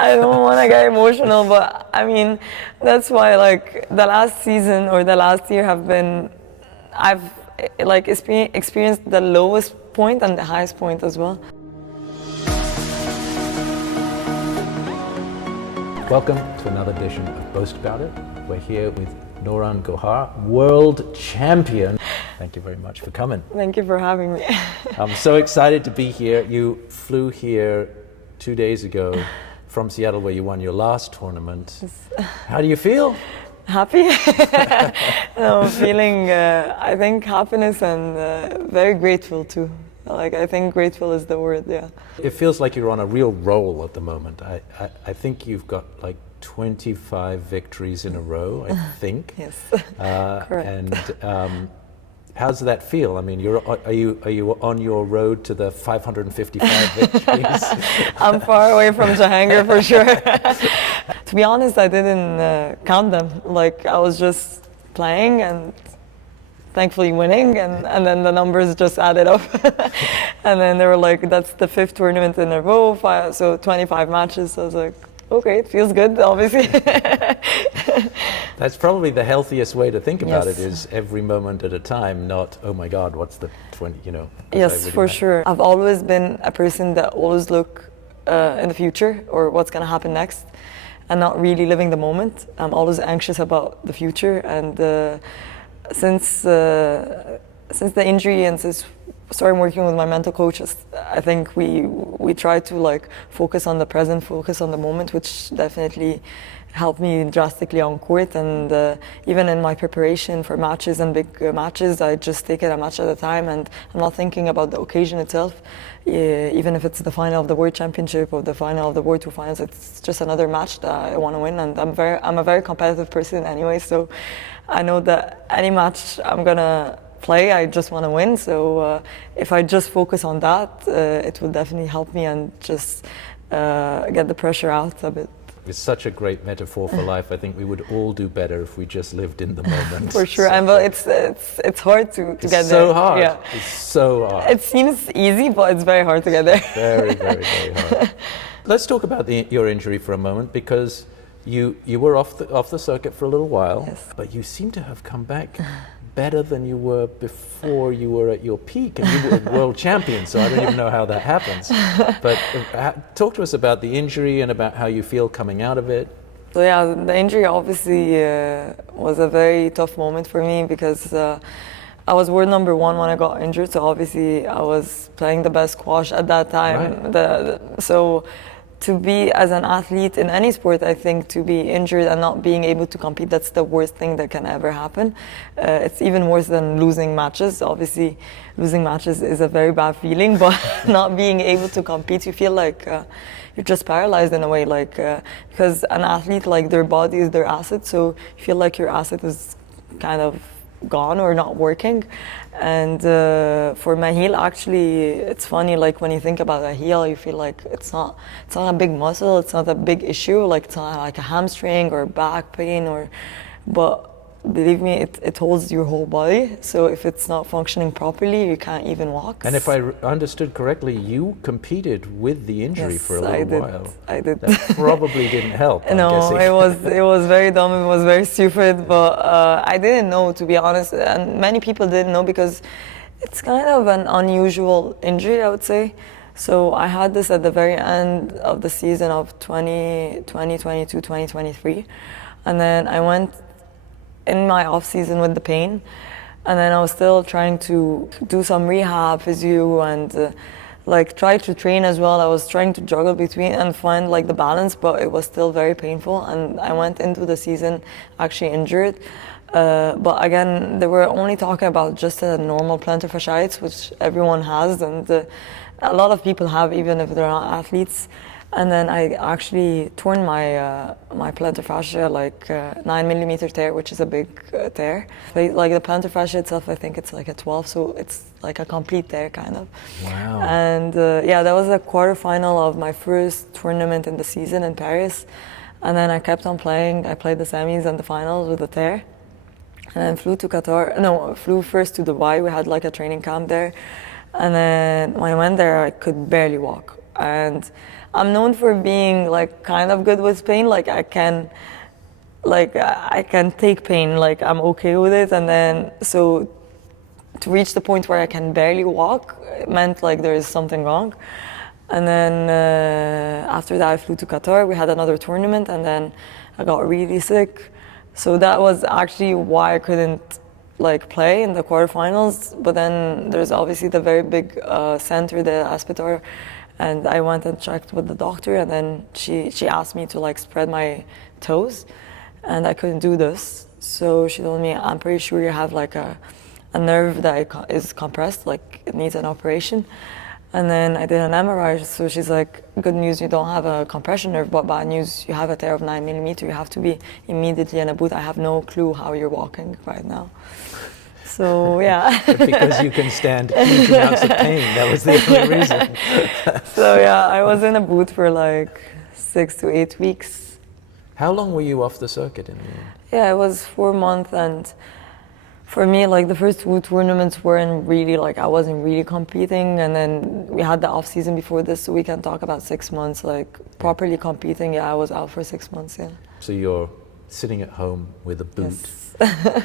I don't want to get emotional, but I mean, that's why like the last season or the last year I've like experienced the lowest point and the highest point as well. Welcome to another edition of Boast About It. We're here with Nouran Gohar, world champion. Thank you very much for coming. Thank you for having me. I'm so excited to be here. You flew here 2 days ago from Seattle where you won your last tournament. How do you feel? Happy. No, I'm feeling, I think, happiness and very grateful too. Like, I think grateful is the word, yeah. It feels like you're on a real roll at the moment. I think you've got like 25 victories in a row, I think. Yes, correct. And how's that feel? I mean, are you on your road to the 555 victories? I'm far away from Jahangir for sure. To be honest, I didn't count them. Like, I was just playing and thankfully winning, and then the numbers just added up. And then they were like, that's the 5th tournament in a row, so 25 matches. So I was like, okay, it feels good, obviously. That's probably the healthiest way to think about Yes. it, is every moment at a time, not, oh my God, what's the 20, you know. Yes, really for sure. I've always been a person that always look in the future or what's going to happen next and not really living the moment. I'm always anxious about the future, and since the injury and since starting working with my mental coaches, I think we try to like focus on the present, focus on the moment, which definitely helped me drastically on court. And even in my preparation for matches and big matches, I just take it a match at a time, and I'm not thinking about the occasion itself. Even if it's the final of the World Championship or the final of the World Tour Finals, it's just another match that I want to win. And I'm a very competitive person anyway, so I know that any match I'm gonna play, I just want to win. So if I just focus on that, it will definitely help me and just get the pressure out a bit. It's such a great metaphor for life. I think we would all do better if we just lived in the moment. For sure, and but it's hard to get there. It's so hard. Yeah. It's so hard. It seems easy, but it's very hard to get there. Very, very, very hard. Let's talk about your injury for a moment, because you were off the circuit for a little while, Yes. but you seem to have come back better than you were before you were at your peak, and you were world champion, so I don't even know how that happens. But talk to us about the injury and about how you feel coming out of it. So yeah, the injury obviously was a very tough moment for me, because I was world number 1 when I got injured, so obviously I was playing the best squash at that time. Right. So to be, as an athlete in any sport, I think to be injured and not being able to compete, that's the worst thing that can ever happen. It's even worse than losing matches. Obviously, losing matches is a very bad feeling, but not being able to compete, you feel like you're just paralyzed in a way, like because an athlete, like, their body is their asset, so you feel like your asset is kind of gone or not working. And for my heel, actually, it's funny, like when you think about a heel, you feel like it's not a big muscle, it's not a big issue, like it's not like a hamstring or back pain, but believe me, it holds your whole body. So if it's not functioning properly, you can't even walk. And if I understood correctly, you competed with the injury Yes, for a little while. I did. That probably didn't help. I'm No, guessing. it was very dumb. It was very stupid. But I didn't know, to be honest, and many people didn't know, because it's kind of an unusual injury, I would say. So I had this at the very end of the season of 2022, 2023, and then I went in my off season with the pain, and then I was still trying to do some rehab, physio, and like try to train as well. I was trying to juggle between and find like the balance, but it was still very painful, and I went into the season actually injured. But again, they were only talking about just a normal plantar fasciitis, which everyone has, and a lot of people have, even if they're not athletes. And then I actually torn my plantar fascia, like 9mm tear, which is a big tear. Like the plantar fascia itself, I think it's like a 12, so it's like a complete tear, kind of. Wow. And yeah, that was the quarterfinal of my first tournament in the season in Paris. And then I kept on playing. I played the semis and the finals with the tear. And then flew first to Dubai. We had like a training camp there. And then when I went there, I could barely walk. and I'm known for being like kind of good with pain. Like I can take pain, like I'm okay with it. And then so to reach the point where I can barely walk, it meant like there is something wrong. And then after that I flew to Qatar, we had another tournament, and then I got really sick. So that was actually why I couldn't like play in the quarterfinals. But then there's obviously the very big center, the Aspetar, and I went and checked with the doctor, and then she asked me to like spread my toes, and I couldn't do this. So she told me, I'm pretty sure you have like a nerve that is compressed, like it needs an operation. And then I did an MRI, so she's like, good news, you don't have a compression nerve, but bad news, you have a tear of 9 millimeter. You have to be immediately in a boot. I have no clue how you're walking right now. So yeah. Because you can stand huge amounts of pain, that was the only reason. So yeah, I was in a boot for like 6 to 8 weeks. How long were you off the circuit in the end? Yeah, it was 4 months, and for me, like the first 2 tournaments weren't really like, I wasn't really competing, and then we had the off season before this, so we can talk about 6 months, like properly competing. Yeah, I was out for 6 months. Yeah. So you're sitting at home with a boot, yes.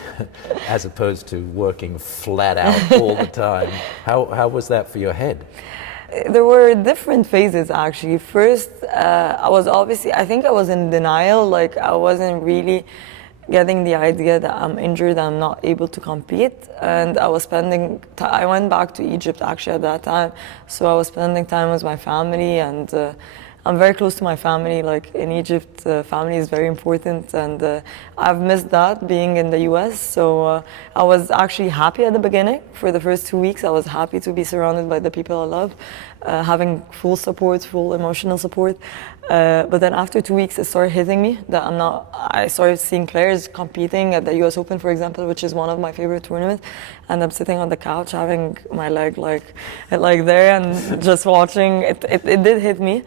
as opposed to working flat out all the time. How was that for your head? There were different phases actually. First, I think I was in denial, like I wasn't really getting the idea that I'm injured, I'm not able to compete, and I was I went back to Egypt actually at that time, so I was spending time with my family, and I'm very close to my family. Like in Egypt, family is very important, and I've missed that being in the US. So I was actually happy at the beginning. For the first 2 weeks, I was happy to be surrounded by the people I love, having full support, full emotional support. But then after 2 weeks, it started hitting me that I started seeing players competing at the US Open, for example, which is one of my favorite tournaments. And I'm sitting on the couch having my leg like there and just watching. It did hit me.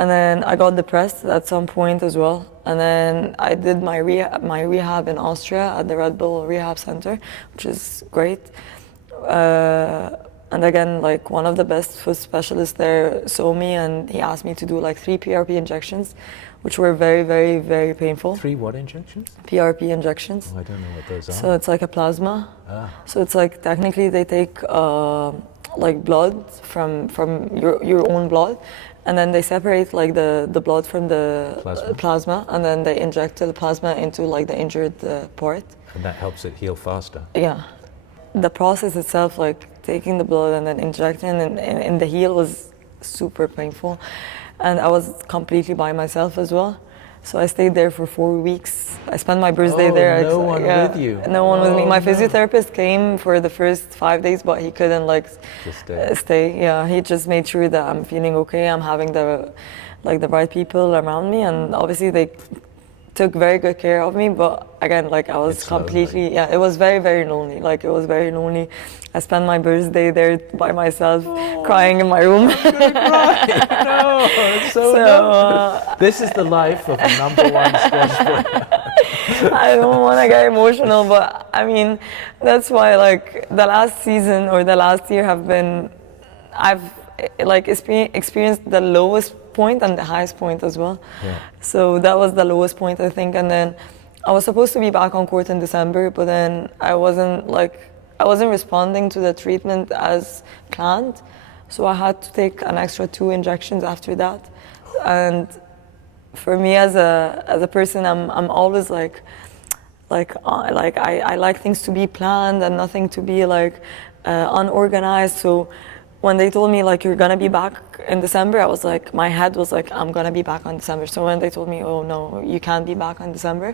And then I got depressed at some point as well. And then I did my rehab in Austria at the Red Bull Rehab Center, which is great. And again, like one of the best foot specialists there saw me, and he asked me to do like 3 PRP injections, which were very, very, very painful. 3 what injections? PRP injections. Oh, I don't know what those are. So it's like a plasma. Ah. So it's like technically they take like blood from your own blood, and then they separate like the blood from the plasma, and then they inject the plasma into like the injured part. And that helps it heal faster. Yeah. The process itself, like taking the blood and then injecting in the heel, was super painful. And I was completely by myself as well. So I stayed there for 4 weeks. I spent my birthday there. No one with you? No one with me. My physiotherapist came for the first 5 days, but he couldn't like just stay. Yeah, he just made sure that I'm feeling okay. I'm having the right people around me, and obviously they took very good care of me. But again, like I was completely lonely. Yeah, it was very, very lonely. Like it was very lonely. I spent my birthday there by myself, crying in my room. I'm gonna cry. No, it's so this is the life of a #1 squash player. I don't want to get emotional, but I mean, that's why like the last season or the last year I've like experienced the lowest point and the highest point as well. Yeah. So that was the lowest point, I think, and then I was supposed to be back on court in December, but then I wasn't responding to the treatment as planned, so I had to take an extra 2 injections after that. And for me as a person, I'm always like I like things to be planned and nothing to be like unorganized. So when they told me like you're gonna be back in December, I was like, my head was like, I'm gonna be back on December. So when they told me, oh no, you can't be back on December,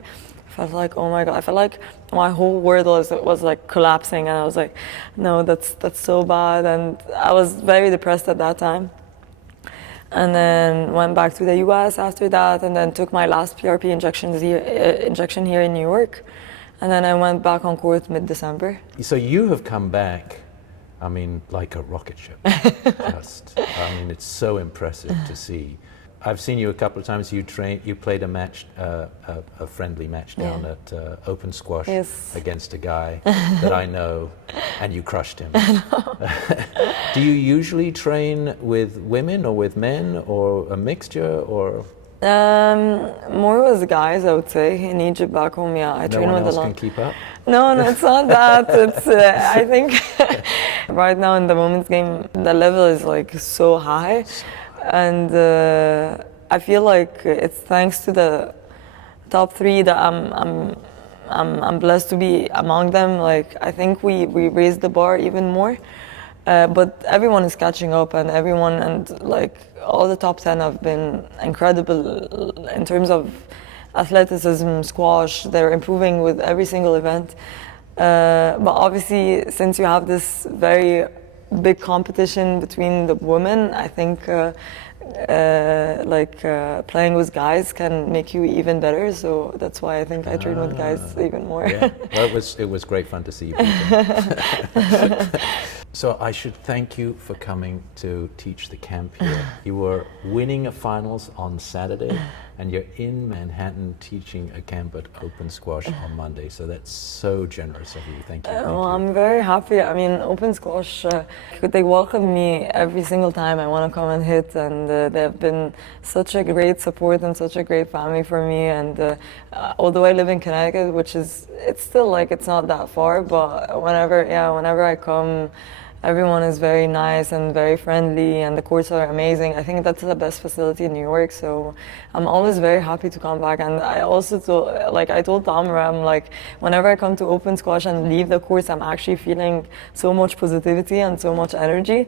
I felt like, oh my God, I felt like my whole world was like collapsing, and I was like, no, that's so bad, and I was very depressed at that time. And then went back to the US after that, and then took my last PRP injection here in New York, and then I went back on court mid-December. So you have come back, I mean, like a rocket ship. I mean, it's so impressive to see. I've seen you a couple of times. You played a match, a friendly match down at Open Squash against a guy that I know, and you crushed him. Do you usually train with women or with men or a mixture or? More with guys, I would say. In Egypt, back home, I train with a lot. No one else can keep up? No, it's not that. It's I think right now in the women's game, the level is like so high, and I feel like it's thanks to the top three that I'm blessed to be among them. Like I think we raised the bar even more. But everyone is catching up, and like all the top 10 have been incredible in terms of athleticism, squash. They're improving with every single event. But obviously, since you have this very big competition between the women, I think playing with guys can make you even better. So that's why I think I train with guys even more. Yeah. Well, it was great fun to see you. People. So I should thank you for coming to teach the camp here. You were winning a finals on Saturday, and you're in Manhattan teaching a camp at Open Squash on Monday. So that's so generous of you. Thank you. Well, I'm very happy. I mean, Open Squash, they welcome me every single time I want to come and hit, and they've been such a great support and such a great family for me. And although I live in Connecticut, it's still like it's not that far, but whenever I come, everyone is very nice and very friendly, and the courts are amazing. I think that's the best facility in New York, so I'm always very happy to come back. And I also I told Tamara, like, whenever I come to Open Squash and leave the course, I'm actually feeling so much positivity and so much energy,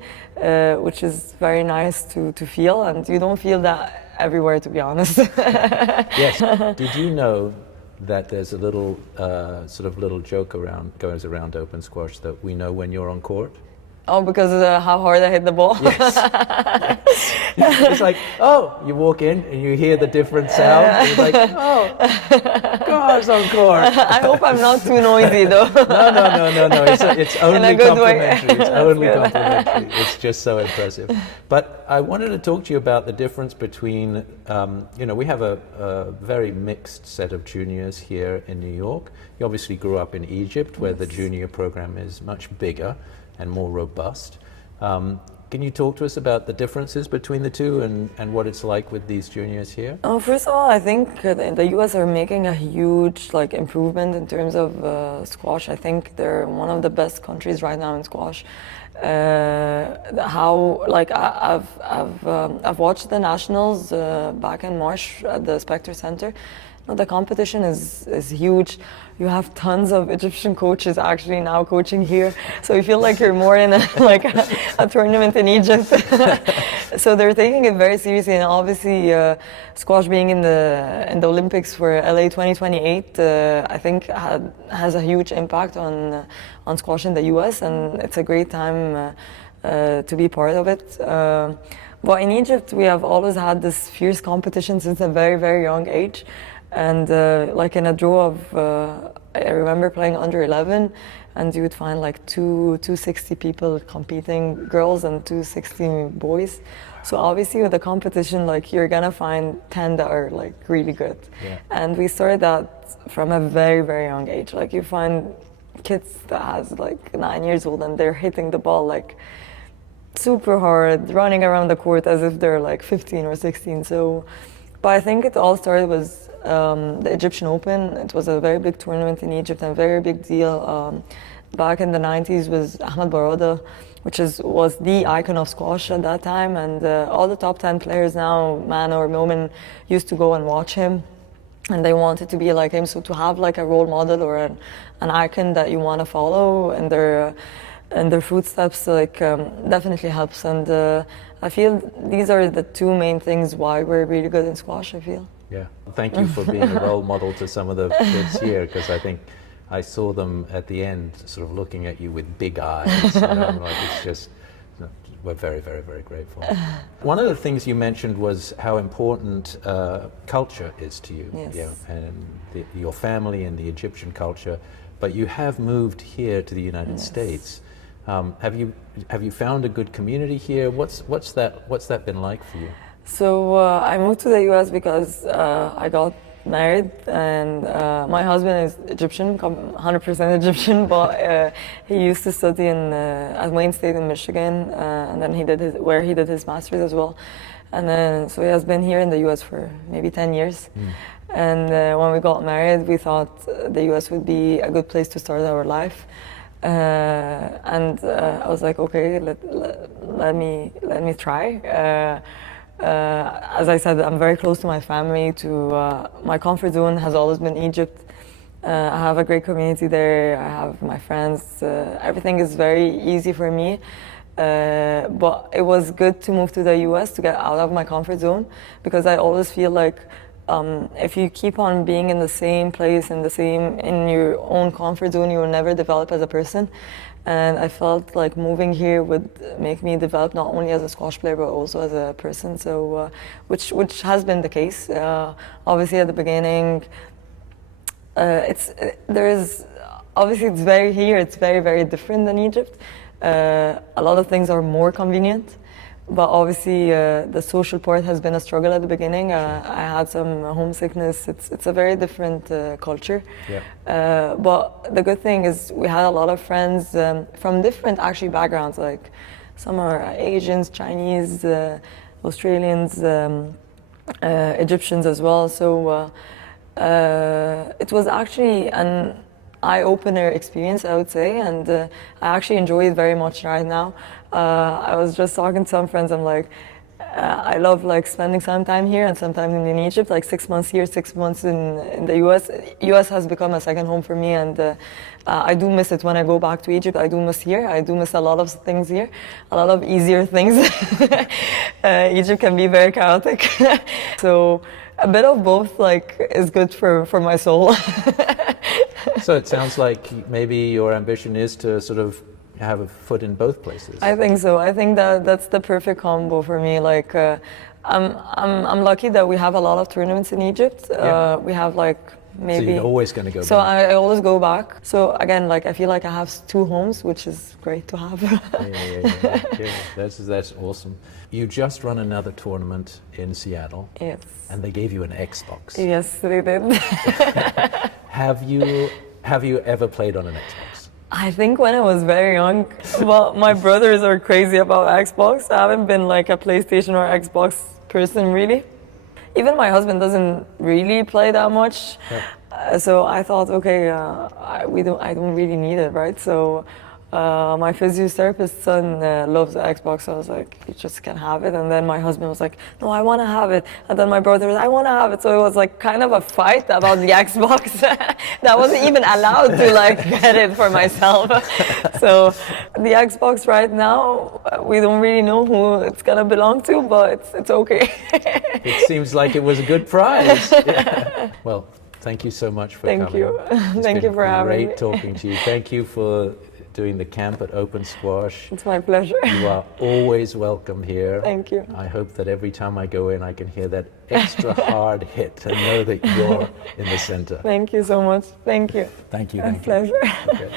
which is very nice to feel, and you don't feel that everywhere, to be honest. Yes. Did you know that there's a little little joke goes around Open Squash that we know when you're on court? Oh, because how hard I hit the ball? Yes. Yes. It's like, oh, you walk in and you hear the different sound. And you're like, oh, Gohar's on court. I hope I'm not too noisy, though. No. It's only complimentary. It's only good. complimentary. It's just so impressive. But I wanted to talk to you about the difference between, we have a very mixed set of juniors here in New York. You obviously grew up in Egypt, where the junior program is much bigger and more robust. Can you talk to us about the differences between the two and what it's like with these juniors here? Oh, first of all, I think the US are making a huge improvement in terms of squash. I think they're one of the best countries right now in squash. I've watched the nationals back in March at the Spectre Center. The competition is huge. You have tons of Egyptian coaches actually now coaching here, so you feel like you're more in a tournament in Egypt. So they're taking it very seriously, and obviously squash being in the Olympics for LA 2028, I think has a huge impact on squash in the US, and it's a great time to be part of it. But in Egypt, we have always had this fierce competition since a very, very young age. And in a draw of, I remember playing under 11, and you would find 260 people competing, girls and 260 boys. So obviously with the competition, you're gonna find 10 that are really good. Yeah. And we started that from a very, very young age. You find kids that has 9 years old, and they're hitting the ball super hard, running around the court as if they're 15 or 16. But I think it all started with the Egyptian Open. It was a very big tournament in Egypt and a very big deal. Back in the 90s was Ahmed Barada, which was the icon of squash at that time. And all the top 10 players now, man or woman, used to go and watch him. And they wanted to be like him. So to have a role model or an icon that you want to follow in their footsteps definitely helps. And I feel these are the two main things why we're really good in squash, I feel. Yeah, thank you for being a role model to some of the kids here, because I think I saw them at the end sort of looking at you with big eyes. It's just, we're very, very, very grateful. One of the things you mentioned was how important culture is to you. Yes. And your family and the Egyptian culture, but you have moved here to the United States. Have you found a good community here? What's that been like for you? So I moved to the U.S. because I got married, and my husband is Egyptian, 100% Egyptian, but he used to study at Wayne State in Michigan, and then he did his master's as well. And then so he has been here in the U.S. for maybe 10 years. And when we got married, we thought the U.S. would be a good place to start our life. And I was like, okay, let me try. As I said, I'm very close to my family. My comfort zone has always been Egypt. I have a great community there. I have my friends. Everything is very easy for me. But it was good to move to the US to get out of my comfort zone, because I always feel like if you keep on being in the same place, in your own comfort zone, you will never develop as a person. And I felt like moving here would make me develop not only as a squash player but also as a person. So, which has been the case. Obviously, at the beginning, it's very, very different than Egypt. A lot of things are more convenient. But obviously, the social part has been a struggle at the beginning. I had some homesickness. It's a very different culture. Yeah. But the good thing is we had a lot of friends from different actually backgrounds. Like some are Asians, Chinese, Australians, Egyptians as well. So it was actually an eye-opener experience, I would say, and I actually enjoy it very much right now. I was just talking to some friends. I'm like, I love like spending some time here and some time in Egypt, like 6 months here, 6 months in the US. US has become a second home for me, and I do miss it when I go back to Egypt. I do miss here. I do miss a lot of things here, a lot of easier things. Egypt can be very chaotic. So a bit of both like is good for my soul. So it sounds like maybe your ambition is to sort of have a foot in both places. I think so. I think that's the perfect combo for me. Like, I'm lucky that we have a lot of tournaments in Egypt. Yeah. We have like maybe. So you're always going to go So back. I always go back. So again, like I feel like I have 2 homes, which is great to have. Yeah. That's awesome. You just run another tournament in Seattle. Yes. And they gave you an Xbox. Yes, they did. Have you ever played on an Xbox? I think when I was very young. Well, my brothers are crazy about Xbox. I haven't been like a PlayStation or Xbox person really. Even my husband doesn't really play that much. Yeah. So I thought, okay, I don't really need it, right? So my physiotherapist's son loves the Xbox, so I was like, you just can have it. And then my husband was like, no, I want to have it. And then my brother was, I want to have it. So it was like kind of a fight about the Xbox that wasn't even allowed to like get it for myself. So the Xbox right now, we don't really know who it's gonna belong to, but it's okay. It seems like it was a good prize. Yeah. Well, thank you so much for coming. Thank you. Thank you for having me. Great talking to you. Thank you for doing the camp at Open Squash. It's my pleasure. You are always welcome here. Thank you. I hope that every time I go in, I can hear that extra hard hit and know that you're in the center. Thank you so much. Thank you. Thank you. A pleasure. Okay.